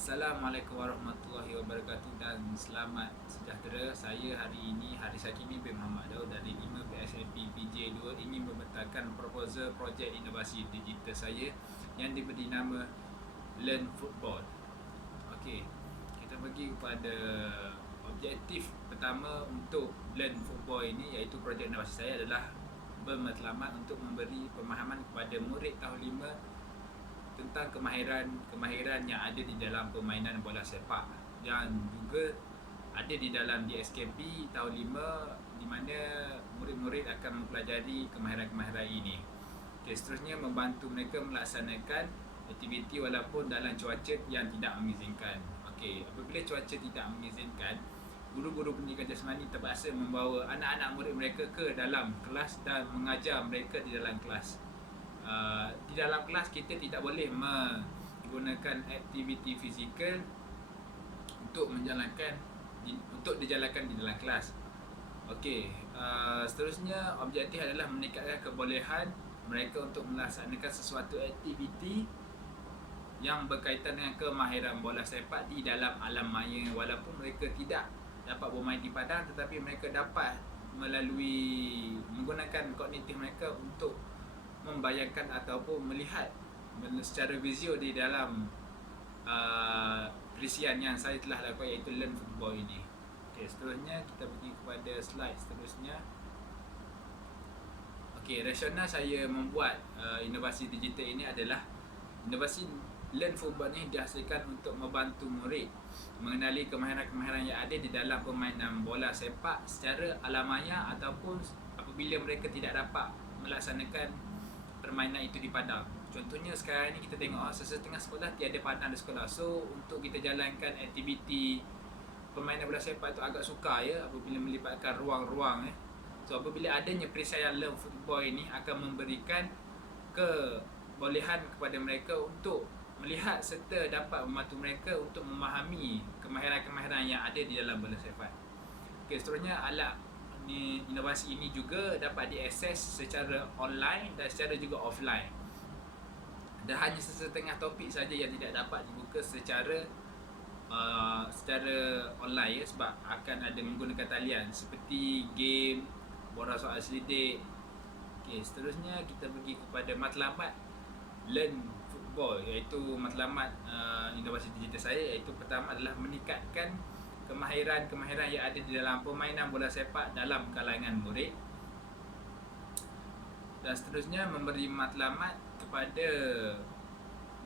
Assalamualaikum warahmatullahi wabarakatuh dan selamat sejahtera. Saya hari ini, Haris Hakimi bin Muhammad Daud dari 5 PSLP PJ2 ingin membentangkan proposal projek inovasi digital saya yang diberi nama Learn Football. Okey, kita pergi kepada objektif pertama untuk Learn Football ini, iaitu projek inovasi saya adalah bermatlamat untuk memberi pemahaman kepada murid tahun 5 tentang kemahiran yang ada di dalam permainan bola sepak yang juga ada di dalam DSKP tahun 5, di mana murid-murid akan mempelajari kemahiran-kemahiran ini. Okay, seterusnya membantu mereka melaksanakan aktiviti walaupun dalam cuaca yang tidak mengizinkan. Okey, apabila cuaca tidak mengizinkan, guru-guru pendidikan jasmani terpaksa membawa anak-anak murid mereka ke dalam kelas dan mengajar mereka di dalam kelas. Di dalam kelas kita tidak boleh menggunakan aktiviti fizikal untuk dijalankan di dalam kelas. Okey, seterusnya objektif adalah meningkatkan kebolehan mereka untuk melaksanakan sesuatu aktiviti yang berkaitan dengan kemahiran bola sepak di dalam alam maya, walaupun mereka tidak dapat bermain di padang, tetapi mereka dapat melalui menggunakan kognitif mereka untuk membayangkan ataupun melihat secara visual di dalam perisian yang saya telah lakukan, iaitu Learn Football ini. Okey, seterusnya kita pergi kepada slide seterusnya. Okey, rasional saya membuat inovasi digital ini adalah inovasi Learn Football ini dihasilkan untuk membantu murid mengenali kemahiran-kemahiran yang ada di dalam permainan bola sepak secara alamiah ataupun apabila mereka tidak dapat melaksanakan permainan itu di padang. Contohnya sekarang ni kita tengok setengah sekolah tiada padang di sekolah. So untuk kita jalankan aktiviti permainan bola sepak itu agak sukar ya, apabila melibatkan ruang-ruang. So apabila adanya perisian Learn Football ini akan memberikan kebolehan kepada mereka untuk melihat serta dapat membantu mereka untuk memahami kemahiran-kemahiran yang ada di dalam bola sepak. Okey, seterusnya alat inovasi ini juga dapat diakses secara online dan secara juga offline. Dan hanya setengah topik saja yang tidak dapat dibuka secara online ya, sebab akan ada menggunakan talian seperti game, bola soal selidik. Okey, seterusnya kita pergi kepada matlamat Learn Football, iaitu matlamat inovasi digital saya, iaitu pertama adalah meningkatkan kemahiran yang ada di dalam permainan bola sepak dalam kalangan murid. Dan seterusnya memberi matlamat kepada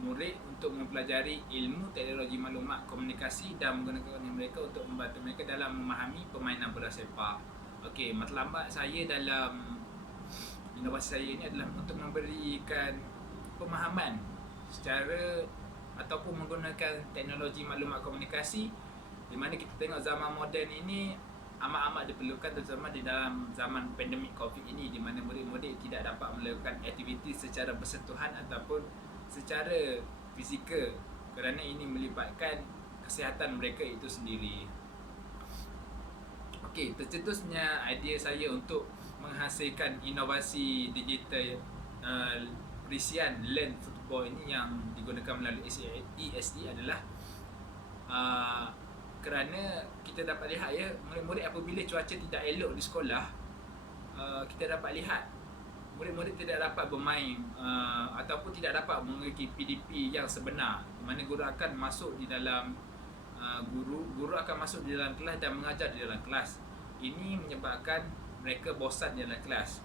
murid untuk mempelajari ilmu teknologi maklumat komunikasi dan menggunakan mereka untuk membantu mereka dalam memahami permainan bola sepak. Okey, matlamat saya dalam inovasi saya ini adalah untuk memberikan pemahaman secara ataupun menggunakan teknologi maklumat komunikasi, di mana kita tengok zaman moden ini amat-amat diperlukan, terutama di dalam zaman pandemik COVID ini, di mana murid-murid tidak dapat melakukan aktiviti secara bersentuhan ataupun secara fizikal kerana ini melibatkan kesihatan mereka itu sendiri. Okey, tercetusnya idea saya untuk menghasilkan inovasi digital perisian Learn Football ini yang digunakan melalui ESD adalah kerana kita dapat lihat ya, murid-murid apabila cuaca tidak elok di sekolah, kita dapat lihat murid-murid tidak dapat bermain ataupun tidak dapat mengikuti PDP yang sebenar, di mana guru akan masuk di dalam guru akan masuk di dalam kelas dan mengajar di dalam kelas. Ini menyebabkan mereka bosan di dalam kelas.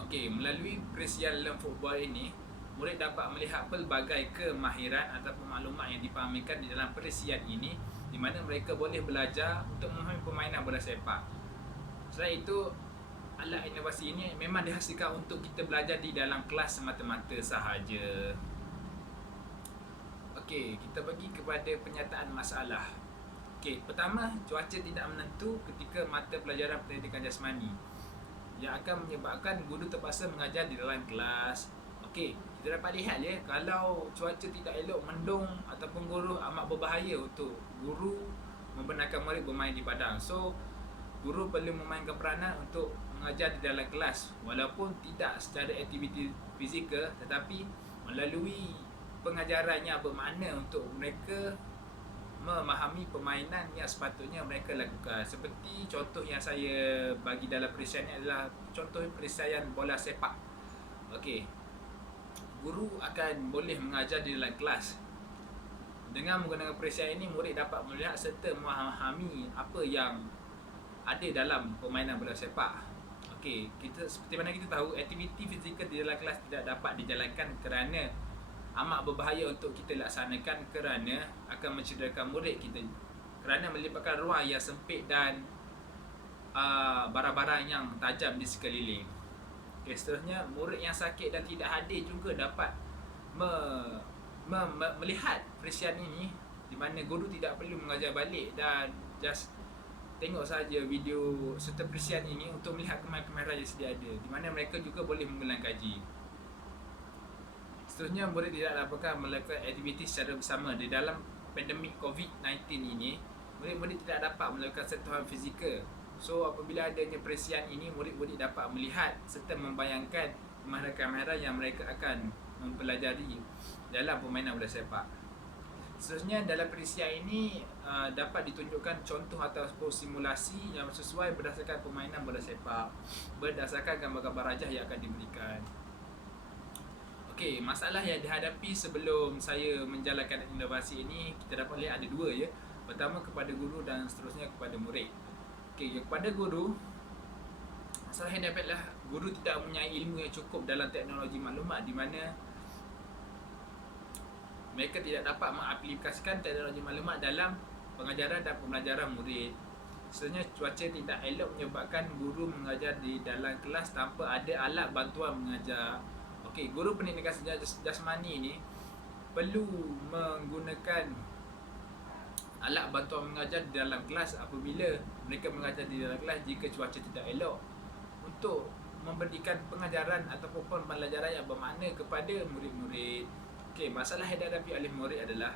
Okey, melalui perisian Learn Football ini, murid dapat melihat pelbagai kemahiran ataupun maklumat yang dipahamikan di dalam perisian ini, di mana mereka boleh belajar untuk memahami permainan bola sepak. Selain itu, alat inovasi ini memang dihasilkan untuk kita belajar di dalam kelas semata-mata sahaja. Okey, kita pergi kepada penyataan masalah. Okey, pertama, cuaca tidak menentu ketika mata pelajaran pendidikan jasmani yang akan menyebabkan guru terpaksa mengajar di dalam kelas. Okey, kita dapat lihat ya, kalau cuaca tidak elok, mendung ataupun guru amat berbahaya untuk guru membenarkan murid bermain di padang. So, guru perlu memainkan peranan untuk mengajar di dalam kelas, walaupun tidak secara aktiviti fizikal, tetapi melalui pengajaran yang bermakna untuk mereka memahami permainan yang sepatutnya mereka lakukan. Seperti contoh yang saya bagi dalam perisian ni adalah contoh perisian bola sepak. Okey, guru akan boleh mengajar di dalam kelas. Dengan menggunakan perisian ini, murid dapat melihat serta memahami apa yang ada dalam permainan bola sepak. Okey, seperti mana kita tahu, aktiviti fizikal di dalam kelas tidak dapat dijalankan kerana amat berbahaya untuk kita laksanakan kerana akan mencederakan murid kita, kerana melibatkan ruang yang sempit dan barang-barang yang tajam di sekeliling. Okay, seterusnya, murid yang sakit dan tidak hadir juga dapat melihat perisian ini, di mana guru tidak perlu mengajar balik dan just tengok saja video serta perisian ini untuk melihat kemahiran yang sedia ada, di mana mereka juga boleh mengulang kaji. Seterusnya, murid tidak dapat melakukan aktiviti secara bersama. Di dalam pandemik COVID-19 ini, murid-murid tidak dapat melakukan sentuhan fizikal. So, apabila adanya perisian ini, murid-murid dapat melihat serta membayangkan kemahiran-kemahiran yang mereka akan mempelajari dalam permainan bola sepak. Seterusnya, dalam perisian ini dapat ditunjukkan contoh ataupun simulasi yang sesuai berdasarkan permainan bola sepak, berdasarkan gambar-gambar rajah yang akan diberikan. Okey, masalah yang dihadapi sebelum saya menjalankan inovasi ini, kita dapat lihat ada dua ya. Pertama kepada guru dan seterusnya kepada murid. Okey, kepada guru, masalah yang dapatlah guru tidak mempunyai ilmu yang cukup dalam teknologi maklumat, di mana mereka tidak dapat mengaplikasikan teknologi maklumat dalam pengajaran dan pembelajaran murid. Sebenarnya cuaca tidak elok menyebabkan guru mengajar di dalam kelas tanpa ada alat bantuan mengajar. Okey, guru pendidikan jasmani ini perlu menggunakan alat bantuan mengajar di dalam kelas apabila mereka mengajar di dalam kelas jika cuaca tidak elok, untuk memberikan pengajaran ataupun pembelajaran yang bermakna kepada murid-murid. Okey, masalah yang dihadapi oleh murid adalah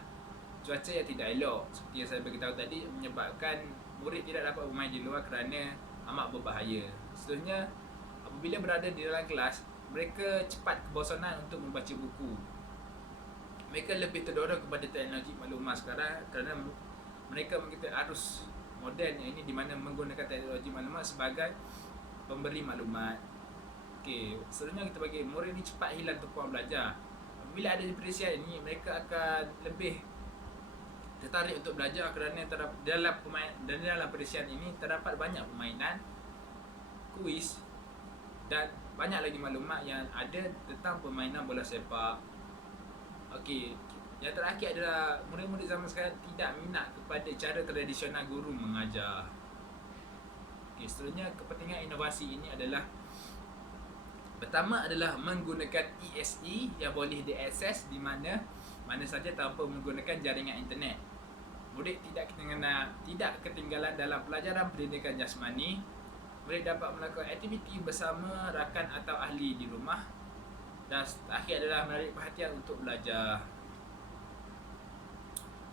cuaca yang tidak elok. Seperti yang saya beritahu tadi, menyebabkan murid tidak dapat bermain di luar kerana amat berbahaya. Seterusnya, apabila berada di dalam kelas, mereka cepat kebosanan untuk membaca buku. Mereka lebih terdorong kepada teknologi maklumat sekarang kerana mereka mengikuti arus moden yang ini, di mana menggunakan teknologi maklumat sebagai pemberi maklumat. Okey, seterusnya kita bagi murid ni cepat hilang tumpuan belajar. Bila ada perisian ini, mereka akan lebih tertarik untuk belajar kerana dalam perisian ini terdapat banyak permainan, kuis dan banyak lagi maklumat yang ada tentang permainan bola sepak. Okey, yang terakhir adalah murid-murid zaman sekarang tidak minat kepada cara tradisional guru mengajar. Okey, seterusnya kepentingan inovasi ini adalah, pertama adalah menggunakan ESE yang boleh diakses di mana saja tanpa menggunakan jaringan internet. Murid tidak ketinggalan dalam pelajaran pendidikan jasmani. Murid dapat melakukan aktiviti bersama rakan atau ahli di rumah. Dan terakhir adalah menarik perhatian untuk belajar.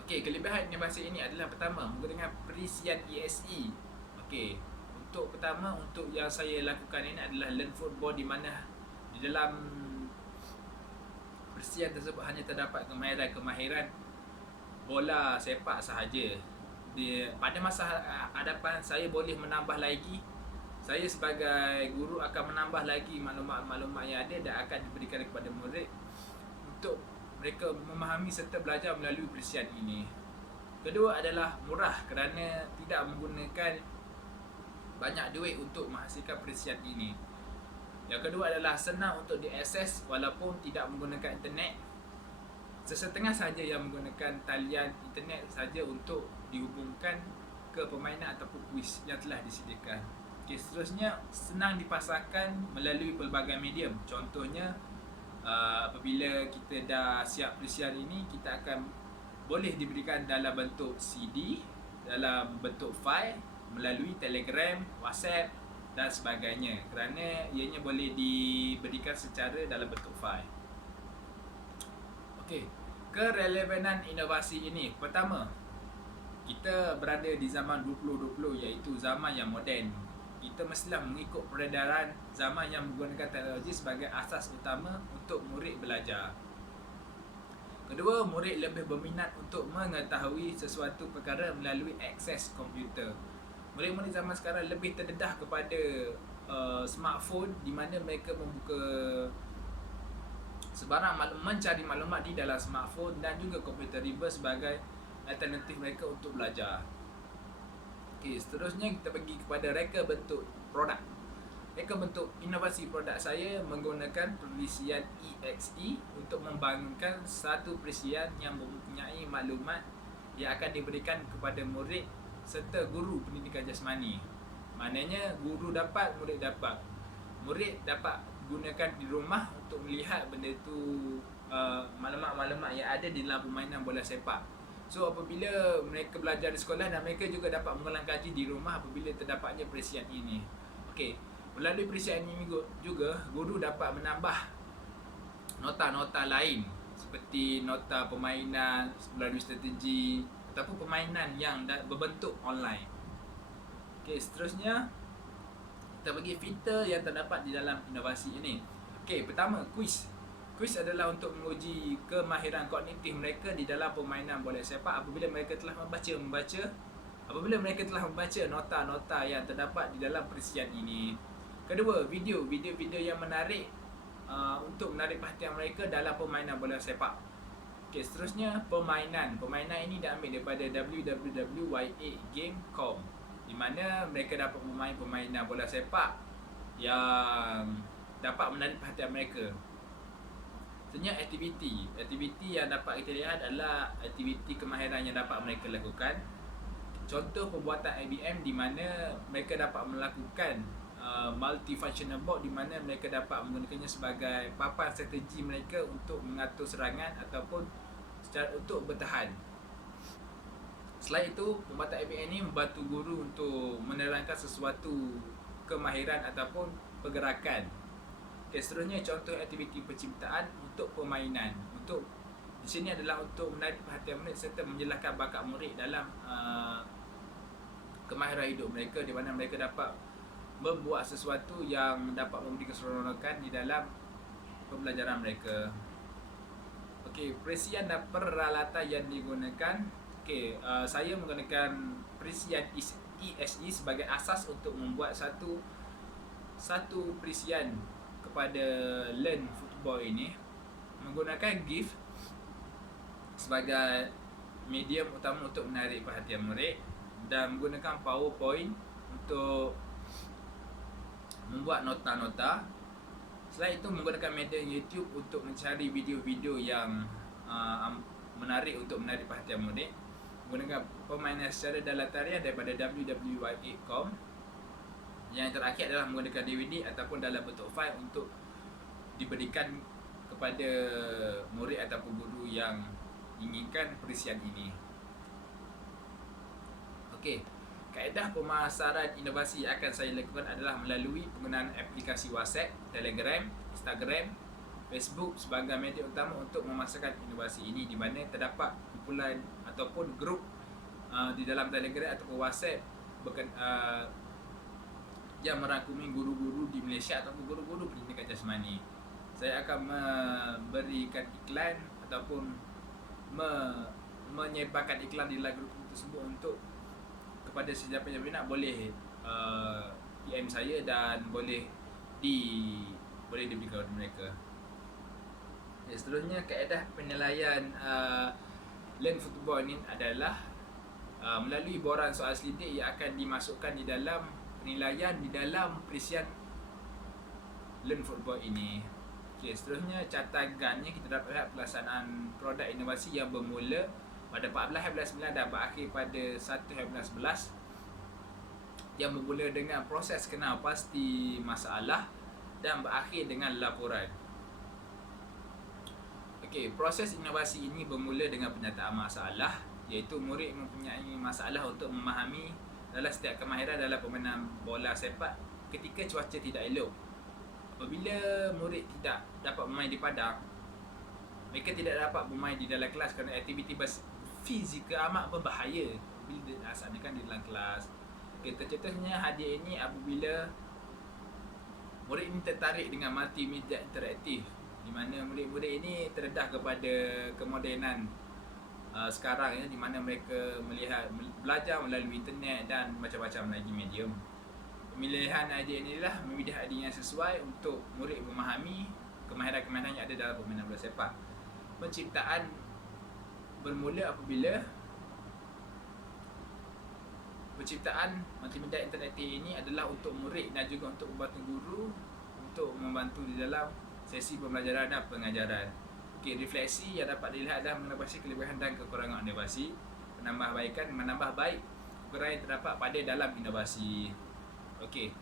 Okey, kelebihan inovasi ini adalah, pertama, menggunakan perisian ESE. Okey, untuk yang saya lakukan ini adalah learn football, di mana di dalam perisian tersebut hanya terdapat kemahiran bola sepak sahaja. Pada masa hadapan saya boleh menambah lagi. Saya sebagai guru akan menambah lagi maklumat-maklumat yang ada dan akan diberikan kepada murid untuk mereka memahami serta belajar melalui perisian ini. Kedua adalah murah kerana tidak menggunakan banyak duit untuk menghasilkan perisian ini. Yang kedua adalah senang untuk diakses walaupun tidak menggunakan internet. Sesetengah sahaja yang menggunakan talian internet saja untuk dihubungkan ke permainan ataupun kuis yang telah disediakan. Okay, seterusnya, senang dipasarkan melalui pelbagai medium. Contohnya, apabila kita dah siap perisian ini, kita akan boleh diberikan dalam bentuk CD, dalam bentuk file, melalui Telegram, WhatsApp dan sebagainya, kerana ianya boleh diberikan secara dalam bentuk file. Okey, kerelevanan inovasi ini. Pertama, kita berada di zaman 2020, iaitu zaman yang moden. Kita mestilah mengikut peredaran zaman yang menggunakan teknologi sebagai asas utama untuk murid belajar. Kedua, murid lebih berminat untuk mengetahui sesuatu perkara melalui akses komputer. Murid-murid zaman sekarang lebih terdedah kepada smartphone, di mana mereka membuka sebarang mencari maklumat di dalam smartphone dan juga komputer riba sebagai alternatif mereka untuk belajar. Okey, seterusnya kita pergi kepada reka bentuk produk. Reka bentuk inovasi produk saya menggunakan perisian EXE untuk membangunkan satu perisian yang mempunyai maklumat yang akan diberikan kepada murid serta guru pendidikan jasmani. Maknanya guru dapat, murid dapat. Murid dapat gunakan di rumah untuk melihat benda tu, maklumat-maklumat yang ada di dalam permainan bola sepak. So apabila mereka belajar di sekolah, dan mereka juga dapat mengulang kaji di rumah apabila terdapatnya perisian ini. Okey, melalui perisian ini juga guru dapat menambah nota-nota lain seperti nota permainan melalui strategi ataupun permainan yang berbentuk online. Okey, seterusnya kita bagi fitur yang terdapat di dalam inovasi ini. Okey, pertama, kuis. Kuis adalah untuk menguji kemahiran kognitif mereka di dalam permainan bola sepak apabila mereka telah membaca nota-nota yang terdapat di dalam perisian ini. Kedua, video-video yang menarik untuk menarik perhatian mereka dalam permainan bola sepak. Okey, seterusnya permainan. Permainan ini diambil daripada www.ya.game.com, di mana mereka dapat bermain permainan bola sepak yang dapat menarik perhatian mereka. Seterusnya aktiviti yang dapat kita lihat adalah aktiviti kemahiran yang dapat mereka lakukan. Contoh pembuatan IBM di mana mereka dapat melakukan multifunctional board, di mana mereka dapat menggunakannya sebagai papan strategi mereka untuk mengatur serangan ataupun untuk bertahan. Selain itu, pembuatan IBM ini membantu guru untuk menerangkan sesuatu kemahiran ataupun pergerakan. Okay, seterusnya contoh aktiviti penciptaan untuk permainan. Untuk di sini adalah untuk menarik perhatian murid serta menjelaskan bakat murid dalam kemahiran hidup mereka, di mana mereka dapat membuat sesuatu yang dapat memberikan keseronokan di dalam pembelajaran mereka. Okey, perisian dan peralatan yang digunakan. Okey, saya menggunakan perisian ESE sebagai asas untuk membuat satu perisian kepada Learn Football ini, menggunakan GIF sebagai medium utama untuk menarik perhatian murid dan menggunakan PowerPoint untuk membuat nota-nota. Selain itu, menggunakan media YouTube untuk mencari video-video yang menarik untuk menarik perhatian murid. Menggunakan permainan secara dalam tarian daripada www.ya.com. Yang terakhir adalah menggunakan DVD ataupun dalam bentuk file untuk diberikan kepada murid ataupun guru yang inginkan perisian ini. Okey, kaedah pemasaran inovasi yang akan saya lakukan adalah melalui penggunaan aplikasi WhatsApp, Telegram, Instagram, Facebook sebagai media utama untuk memasarkan inovasi ini, di mana terdapat kumpulan ataupun grup di dalam Telegram ataupun WhatsApp yang merangkumi guru-guru di Malaysia ataupun guru-guru pendidikan jasmani. Saya akan memberikan iklan ataupun menyebarkan iklan di dalam grup tersebut untuk kepada sesiapa yang berminat boleh PM saya dan boleh diberikan kepada mereka. Seterusnya, kaedah penilaian Learn Football ini adalah melalui boran soal selidik yang akan dimasukkan di dalam penilaian di dalam perisian Learn Football ini. Okay, seterusnya catatannya kita dapat lihat pelaksanaan produk inovasi yang bermula pada 14/9 dan berakhir pada 1/11, yang bermula dengan proses kenal pasti masalah dan berakhir dengan laporan. Okey, proses inovasi ini bermula dengan penyataan masalah, iaitu murid mempunyai masalah untuk memahami dalam setiap kemahiran dalam permainan bola sepak ketika cuaca tidak elok. Apabila murid tidak dapat bermain di padang, mereka tidak dapat bermain di dalam kelas kerana aktiviti fizikal amat berbahaya bila dilaksanakan di dalam kelas. Okay, tercetusnya hadiah ini apabila murid ini tertarik dengan multimedia interaktif, di mana murid-murid ini terdedah kepada kemodenan sekarang ya, di mana mereka belajar melalui internet dan macam-macam lagi medium. Pemilihan idea inilah memilih idea yang sesuai untuk murid memahami kemahiran-kemahiran yang ada dalam permainan bola sepak. Penciptaan bermula apabila penciptaan multimedia interaktif ini adalah untuk murid dan juga untuk membantu guru untuk membantu di dalam sesi pembelajaran dan pengajaran. Okey, refleksi yang dapat dilihat adalah mengatasi kelebihan dan kekurangan inovasi, menambah baik kekurangan yang terdapat pada dalam inovasi. Okey,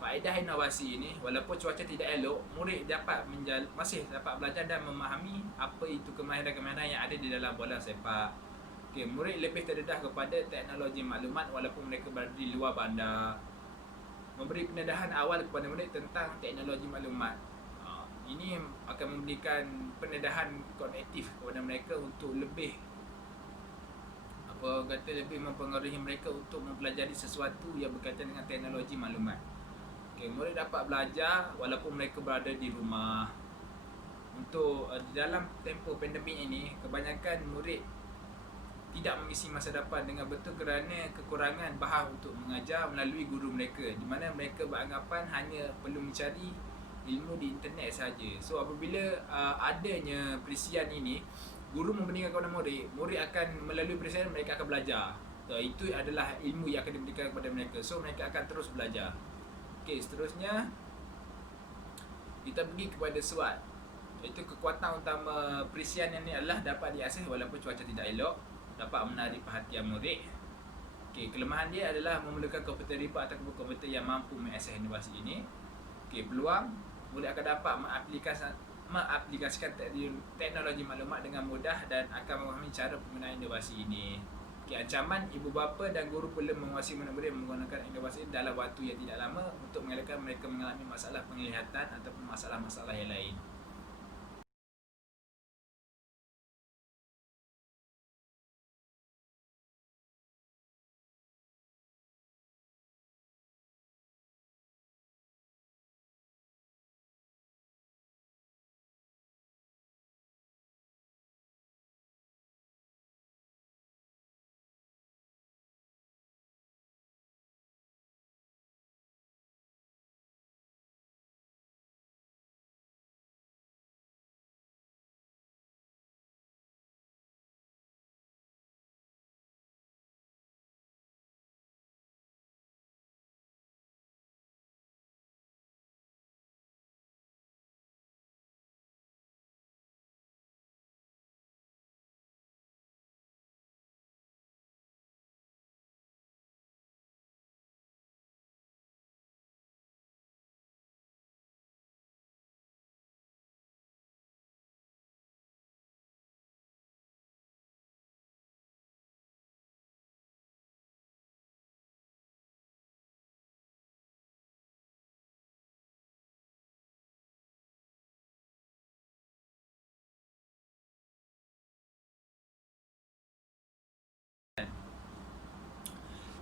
faedah inovasi ini, walaupun cuaca tidak elok, murid masih dapat belajar dan memahami apa itu kemahiran-kemahiran yang ada di dalam bola sepak. Okey, murid lebih terdedah kepada teknologi maklumat walaupun mereka berada di luar bandar. Memberi pendedahan awal kepada murid tentang teknologi maklumat. Ini akan memberikan pendedahan kognitif kepada mereka untuk lebih mempengaruhi mereka untuk mempelajari sesuatu yang berkaitan dengan teknologi maklumat. Okay, murid dapat belajar walaupun mereka berada di rumah. Untuk di dalam tempoh pandemik ini, kebanyakan murid tidak mengisi masa depan dengan betul kerana kekurangan bahan untuk mengajar melalui guru mereka, di mana mereka beranggapan hanya perlu mencari ilmu di internet saja. So apabila adanya perisian ini, guru memberikan kepada murid akan melalui perisian mereka akan belajar. So, itu adalah ilmu yang akan diberikan kepada mereka. So mereka akan terus belajar. Okey, seterusnya kita pergi kepada SWOT. Iaitu kekuatan utama perisian ini adalah dapat diakses walaupun cuaca tidak elok, dapat menarik perhatian murid. Okey, kelemahan dia adalah memerlukan komputer riba atau komputer yang mampu mengakses inovasi ini. Okey, peluang, murid akan dapat mengaplikasikan teknologi maklumat dengan mudah dan akan memahami cara penggunaan inovasi ini. Okey, ancaman, ibu bapa dan guru perlu menguasai murid-murid menggunakan inovasi dalam waktu yang tidak lama untuk mengelakkan mereka mengalami masalah penglihatan ataupun masalah-masalah yang lain.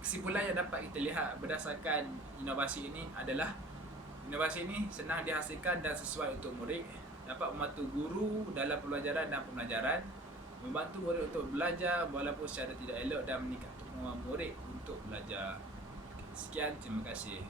Kesimpulan yang dapat kita lihat berdasarkan inovasi ini adalah inovasi ini senang dihasilkan dan sesuai untuk murid, dapat membantu guru dalam pembelajaran dan pembelajaran, membantu murid untuk belajar walaupun secara tidak elok dan meningkatkan kemampuan murid untuk belajar. Sekian, terima kasih.